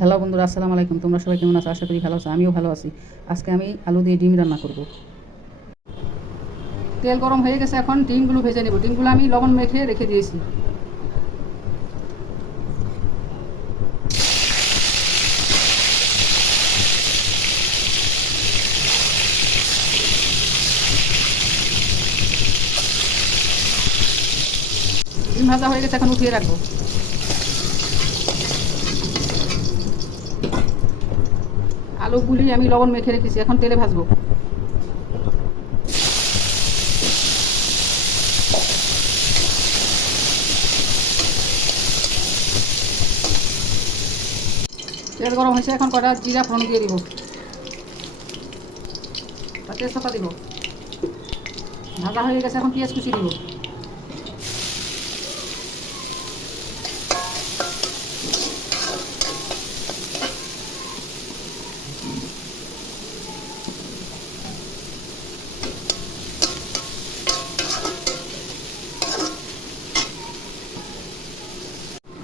Hello বন্ধুরা, আসসালামু আলাইকুম। তোমরা সবাই কেমন আছো? আশা করি ভালো আছো। আমিও ভালো আছি। আজকে আমি আলু দিয়ে ডিম রান্না করব। তেল গরম হয়ে গেছে, এখন ডিমগুলো ভেজে নেব। ডিমগুলো আমি লবণ মেখে রেখে দিয়েছি। ডিম ভাজা হয়ে গেছে, এখন উঠিয়ে রাখবো। আলুগুলি আমি লবণ মেখে রেখেছি, এখন তেলে ভাজবো। তেল গরম হয়েছে, এখন কটা জিরা ফোড়ন দিয়ে দিব, তেজপাতা দিব। ভাজা হয়ে গেছে, এখন পেঁয়াজ কুচি দিব।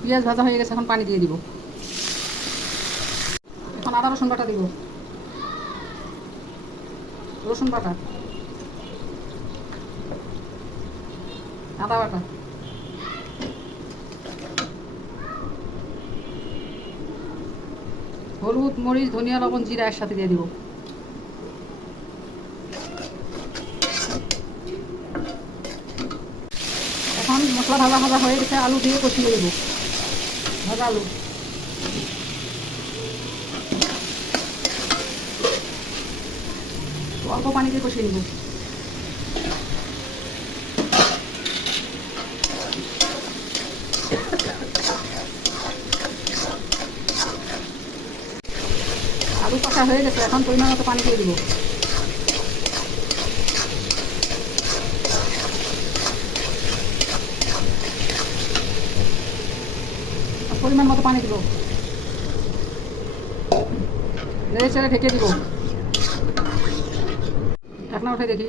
পেঁয়াজ ভাজা হয়ে গেছে, এখন পানি দিয়ে দিব। এখন আদা রসুন বাটা দিব। রসুন বাটা, আদা বাটা, হলুদ, মরিচ, ধনিয়া, লবণ, জিরা একসাথে দিয়ে দিব। এখন মশলা ভাজা ভাজা হয়ে গেছে, আলু দিয়ে কষিয়ে দেবো। ভাজা আলু, অল্প পানি দিয়ে কষিয়ে নেব। আলু কষা হয়ে গেছে, এখন পরিমাণ মতো পানি দিয়ে দিব। পরিমাণ মতো পানি দিব, নেড়ে চেড়ে ঢেকে দিব। ঢাকনা উঠে দেখি,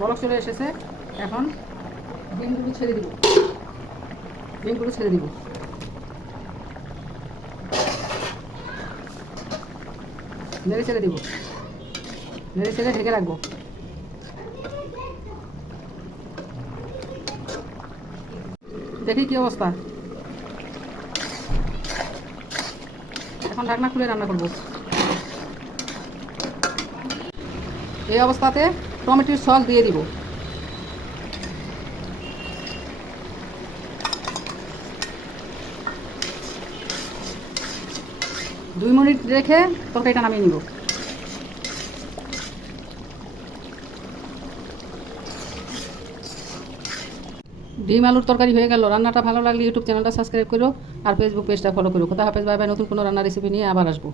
বলক চলে এসেছে। এখন ডিমগুলো ছেড়ে দিব, ডিমগুলো ছেড়ে দিব। নেড়ে চেড়ে দিব, নেড়ে চেড়ে ঢেকে রাখবো। দেখি কি অবস্থা। এখন ঢাকনা খুলে রান্না করব। এই অবস্থাতে টমেটোর সস দিয়ে দিব। দুই মিনিট রেখে তরকারিটা নামিয়ে নিব। ডিম আলুর তরকারি হয়ে গেল। রান্নাটা ভালো লাগলে ইউটিউব চ্যানেলটা সাবস্ক্রাইব করো আর ফেসবুক পেজটা ফলো করো। খোদা হাফেজ, বাই বাই। নতুন কোনো রান্নার রেসিপি নিয়ে আবার আসবো।